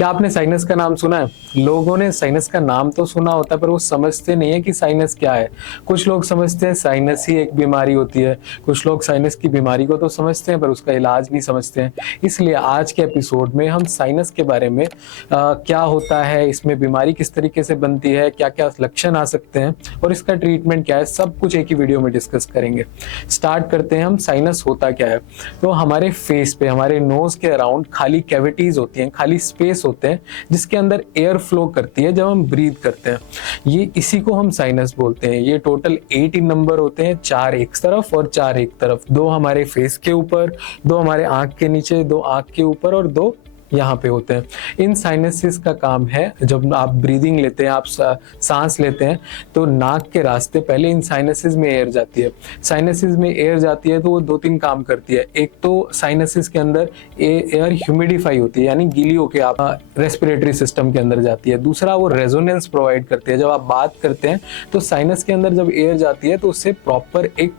क्या आपने साइनस का नाम सुना है? लोगों ने साइनस का नाम तो सुना होता है पर वो समझते नहीं है कि साइनस क्या है। कुछ लोग समझते हैं साइनस ही एक बीमारी होती है, कुछ लोग साइनस की बीमारी को तो समझते हैं पर उसका इलाज नहीं समझते हैं। इसलिए आज के एपिसोड में हम साइनस के बारे में क्या होता है, इसमें बीमारी किस तरीके से बनती है, क्या-क्या लक्षण आ सकते हैं और इसका ट्रीटमेंट क्या है, सब कुछ एक ही वीडियो में डिस्कस करेंगे। स्टार्ट करते हैं हम। साइनस होता क्या है? तो हमारे फेस पे, हमारे नोज के अराउंड खाली कैविटीज होती हैं, खाली स्पेस होते हैं जिसके अंदर एयर फ्लो करती है जब हम ब्रीथ करते हैं। ये इसी को हम साइनस बोलते हैं। ये टोटल 8 इन नंबर होते हैं, 4 एक तरफ और 4 एक तरफ। 2 हमारे फेस के ऊपर, 2 हमारे आंख के नीचे, 2 आंख के ऊपर और 2 यहाँ पे होते हैं। इन साइनसिस का काम है, जब आप ब्रीदिंग लेते हैं, आप सांस लेते हैं तो नाक के रास्ते पहले इन साइनसिस में एयर जाती है। साइनसिस में एयर जाती है तो वो 2-3 काम करती है। एक तो साइनसिस के अंदर एयर ह्यूमिडिफाई होती है, यानी गीली होके आप रेस्पिरेटरी सिस्टम के अंदर जाती है। दूसरा, वो रेजोनेंस प्रोवाइड करती है। जब आप बात करते हैं तो साइनस के अंदर जब एयर जाती है तो उससे प्रॉपर एक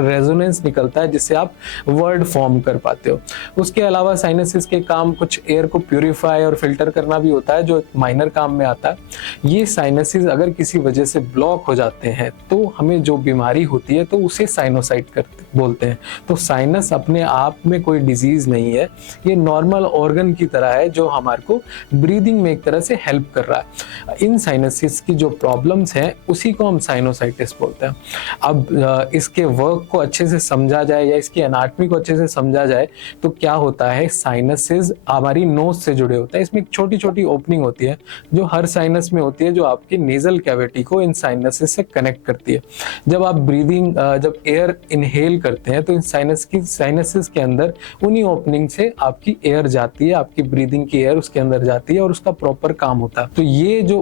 रेजोनेंस निकलता है जिससे आप वर्ड फॉर्म कर पाते हो। उसके अलावा साइनसिस के काम कुछ एयर को प्यूरिफाई और फिल्टर करना भी होता है, जो एक माइनर काम में आता है। ये साइनसिस अगर किसी वजह से ब्लॉक हो जाते हैं तो हमें जो बीमारी होती है तो उसे साइनोसाइट बोलते हैं। तो साइनस अपने आप में कोई डिजीज नहीं है, ये नॉर्मल ऑर्गन की तरह है जो हमारे को ब्रीदिंग में एक तरह से हेल्प कर रहा है। इन साइनसिस की जो प्रॉब्लम्स हैं उसी को हम साइनोसाइटिस बोलते हैं। अब इसके वर्क को अच्छे से समझा जाए या इसकी एनाटॉमी को अच्छे से समझा जाए तो क्या होता है, साइनसिस हमारी नोज से जुड़े होता है। इसमें एक छोटी छोटी ओपनिंग होती है जो हर साइनस में होती है, जो आपकी नेजल कैविटी को इन साइनसिस से कनेक्ट करती है। जब आप ब्रीदिंग जब एयर इनहेल करते हैं तो इन साइनसिस के अंदर उन्हीं ओपनिंग से आपकी एयर जाती है, आपकी ब्रीदिंग की एयर उसके अंदर जाती है और उसका प्रॉपर काम होता है। तो ये जो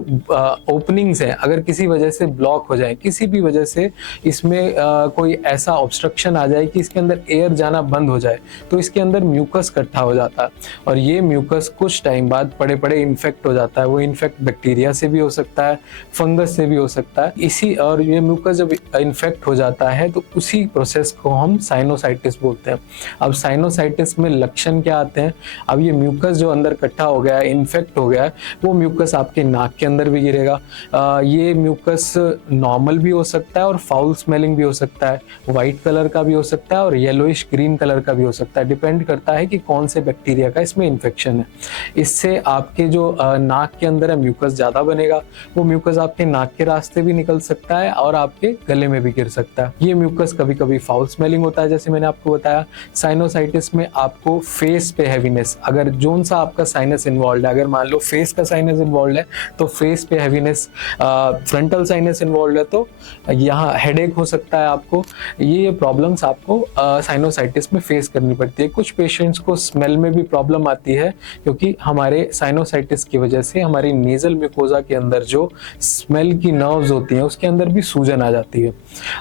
ओपनिंग्स हैं अगर किसी वजह से ब्लॉक हो जाए, किसी भी वजह से इसमें कोई ऐसा ऑब्स्ट्रक्शन आ जाए कि इसके अंदर एयर जाना बंद हो जाए तो इसके अंदर म्यूकस इकट्ठा हो जाता है और ये म्यूकस कुछ टाइम बाद पड़े पड़े इन्फेक्ट हो जाता है। वो इन्फेक्ट बैक्टीरिया से भी हो सकता है, फंगस से भी हो सकता है। इसी और ये म्यूकस जब इन्फेक्ट हो जाता है तो उसी प्रोसेस को हम साइनोसाइटिस बोलते हैं। अब साइनोसाइटिस में लक्षण क्या आते हैं? अब ये म्यूकस जो अंदर इकट्ठा हो गया है, इन्फेक्ट हो गया है, वो म्यूकस आपके नाक के अंदर भी गिरेगा। ये म्यूकस नॉर्मल भी हो सकता है और फाउल स्मेलिंग भी हो सकता है, व्हाइट कलर का भी हो सकता है और येलोइश ग्रीन कलर का भी हो सकता है। डिपेंड करता है कि कौन से बैक्टीरिया का इसमें इन्फेक्शन है। इससे आपके जो नाक के अंदर है म्यूकस ज्यादा बनेगा, वो म्यूकस आपके नाक के रास्ते भी निकल सकता है और आपके गले में भी गिर सकता है। ये म्यूकस कभी कभी फाउल स्मेलिंग होता है, जैसे मैंने आपको बताया। साइनोसाइटिस में आपको फेस पे हैवीनेस, अगर जोन सा आपका साइनस इन्वॉल्व है, अगर मान लो फेस का साइनस इन्वॉल्व है तो फेस पे हैवीनेस, फ्रंटल साइनस इन्वॉल्व है तो यहाँ हेडेक हो सकता है आपको। ये प्रॉब्लम्स आपको साइनोसाइटिस में फेस करनी पड़ती है। कुछ पेशेंट्स को स्मेल में भी प्रॉब्लम आती है क्योंकि हमारे साइनोसाइटिस की वजह से हमारी नेजल म्यूकोजा के अंदर जो स्मेल की नर्व्स होती हैं उसके अंदर भी सूजन आ जाती है।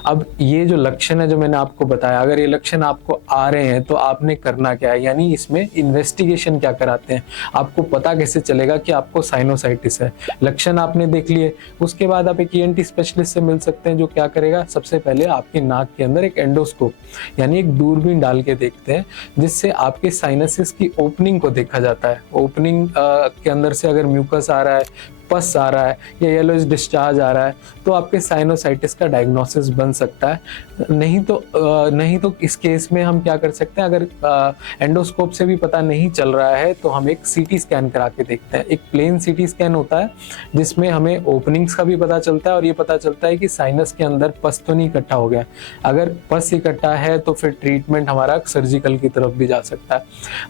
अब ये जो लक्षण है जो मैंने आपको बताया, अगर ये लक्षण आपको आ रहे हैं तो आपने करना क्या है, यानी इसमें इन्वेस्टिगेशन क्या कराते हैं, आपको पता कैसे चलेगा कि आपको साइनोसाइटिस है। लक्षण आपने देख लिए, उसके बाद आप एक ईएनटी स्पेशलिस्ट से मिल सकते हैं जो क्या करेगा, सबसे पहले आपके नाक के अंदर एक एंडोस्कोप यानी एक दूरबीन डाल के देखते हैं जिससे आपके साइनसिस की ओपनिंग को देखा जाता है। ओपनिंग के अंदर से अगर म्यूकस आ रहा है, पस आ रहा है या येलोइश डिस्चार्ज आ रहा है तो आपके साइनोसाइटिस का डायग्नोसिस बन सकता है। नहीं तो इस केस में हम क्या कर सकते हैं, अगर एंडोस्कोप से भी पता नहीं चल रहा है तो हम एक सीटी स्कैन करा के देखते हैं। एक प्लेन सीटी स्कैन होता है जिसमें हमें ओपनिंग्स का भी पता चलता है और ये पता चलता है कि साइनस के अंदर पस तो नहीं इकट्ठा हो गया। अगर पस इकट्ठा है तो फिर ट्रीटमेंट हमारा सर्जिकल की तरफ भी जा सकता है।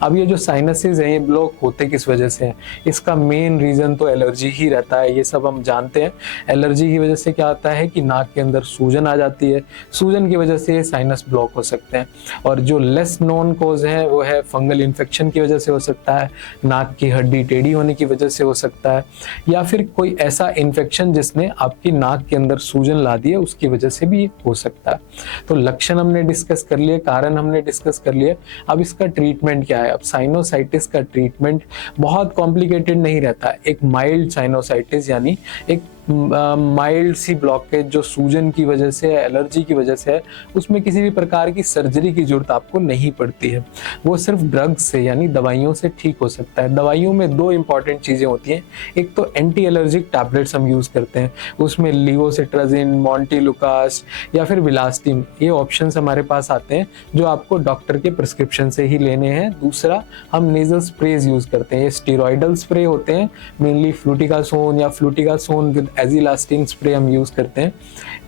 अब ये जो साइनसेस हैं ये ब्लॉक होते किस वजह से हैं? इसका मेन रीजन तो एलर्जी ही रहता है, ये सब हम जानते हैं। एलर्जी की वजह से क्या होता है कि नाक के अंदर सूजन आ जाती है, सूजन की वजह से साइनस ब्लॉक हो सकते हैं। और जो लेस नोन कॉज है वो है फंगल इन्फेक्शन की वजह से हो सकता है, नाक की हड्डी टेढ़ी होने की वजह से हो सकता है, या फिर कोई ऐसा इन्फेक्शन जिसने आपकी नाक के अंदर सूजन ला दी है उसकी वजह से भी हो सकता है। तो लक्षण हमने डिस्कस कर लिए, कारण हमने डिस्कस कर लिए। अब इसका ट्रीटमेंट क्या है? अब साइनोसाइटिस का ट्रीटमेंट बहुत कॉम्प्लिकेटेड नहीं रहता है। एक माइल्ड साइनोसाइटिस यानी एक माइल्ड सी ब्लॉकेज जो सूजन की वजह से, एलर्जी की वजह से है, उसमें किसी भी प्रकार की सर्जरी की जरूरत आपको नहीं पड़ती है। वो सिर्फ ड्रग्स से यानी दवाइयों से ठीक हो सकता है। दवाइयों में दो इंपॉर्टेंट चीज़ें होती हैं, एक तो एंटी एलर्जिक टैबलेट्स हम यूज़ करते हैं, उसमें लीवोसिट्राजिन, मॉन्टेलुकास्ट या फिर विलास्टिन, ये ऑप्शंस हमारे पास आते हैं जो आपको डॉक्टर के प्रिस्क्रिप्शन से ही लेने हैं। दूसरा, हम नेजल स्प्रेज यूज़ करते हैं, ये स्टेरॉइडल स्प्रे होते हैं, मेनली फ्लूटिकासोन या फ्लूटिकासोन विद एजिलास्टिन स्प्रे हम यूज़ करते हैं।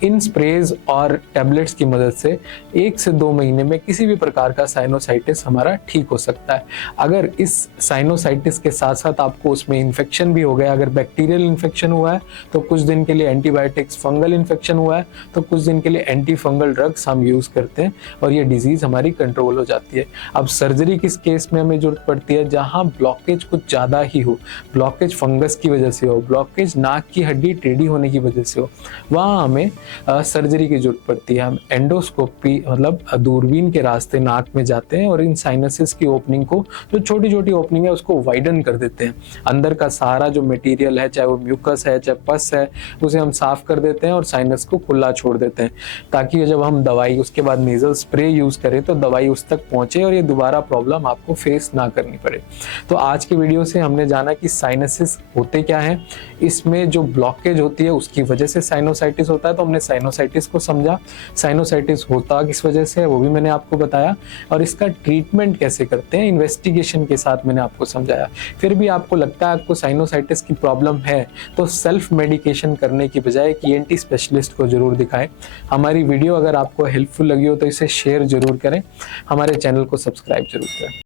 इन स्प्रेज और टैबलेट्स की मदद से 1 से 2 महीने में किसी भी प्रकार का साइनोसाइटिस हमारा ठीक हो सकता है। अगर इस साइनोसाइटिस के साथ साथ आपको उसमें इन्फेक्शन भी हो गया, अगर बैक्टीरियल इन्फेक्शन हुआ है तो कुछ दिन के लिए एंटीबायोटिक्स, फंगल इन्फेक्शन हुआ है तो कुछ दिन के लिए एंटी फंगल ड्रग्स हम यूज़ करते हैं और ये डिजीज़ हमारी कंट्रोल हो जाती है। अब सर्जरी किस केस में हमें जरूरत पड़ती है? जहाँ ब्लॉकेज कुछ ज़्यादा ही हो, ब्लॉकेज फंगस की वजह से हो, ब्लॉकेज नाक की हड्डी टेढ़ी होने की वजह से हो, वहाँ हमें सर्जरी की जरूरत पड़ती है। हम एंडोस्कोपी मतलब दूरबीन के रास्ते नाक में जाते हैं और इन साइनसेस की ओपनिंग को, जो छोटी छोटी ओपनिंग है, उसको वाइडन कर देते हैं। अंदर का सारा जो मटेरियल है, चाहे वो म्यूकस है चाहे पस है, उसे हम साफ कर देते हैं और साइनस को खुला छोड़ देते हैं, ताकि जब हम दवाई उसके बाद नेजल स्प्रे यूज करें तो दवाई उस तक पहुंचे और ये दोबारा प्रॉब्लम आपको फेस ना करनी पड़े। तो आज की वीडियो से हमने जाना कि साइनसेस होते क्या हैं, इसमें जो ब्लॉकेज होती है उसकी वजह से साइनोसाइटिस होता है, तो हमने साइनोसाइटिस को समझा। साइनोसाइटिस होता किस वजह से है वो भी मैंने आपको बताया, और इसका ट्रीटमेंट कैसे करते हैं इन्वेस्टिगेशन के साथ मैंने आपको समझाया। फिर भी आपको लगता है आपको साइनोसाइटिस की प्रॉब्लम है तो सेल्फ मेडिकेशन करने की बजाय एक ENT स्पेशलिस्ट को जरूर दिखाएं। हमारी वीडियो अगर आपको हेल्पफुल लगी हो तो इसे शेयर जरूर करें, हमारे चैनल को सब्सक्राइब जरूर करें।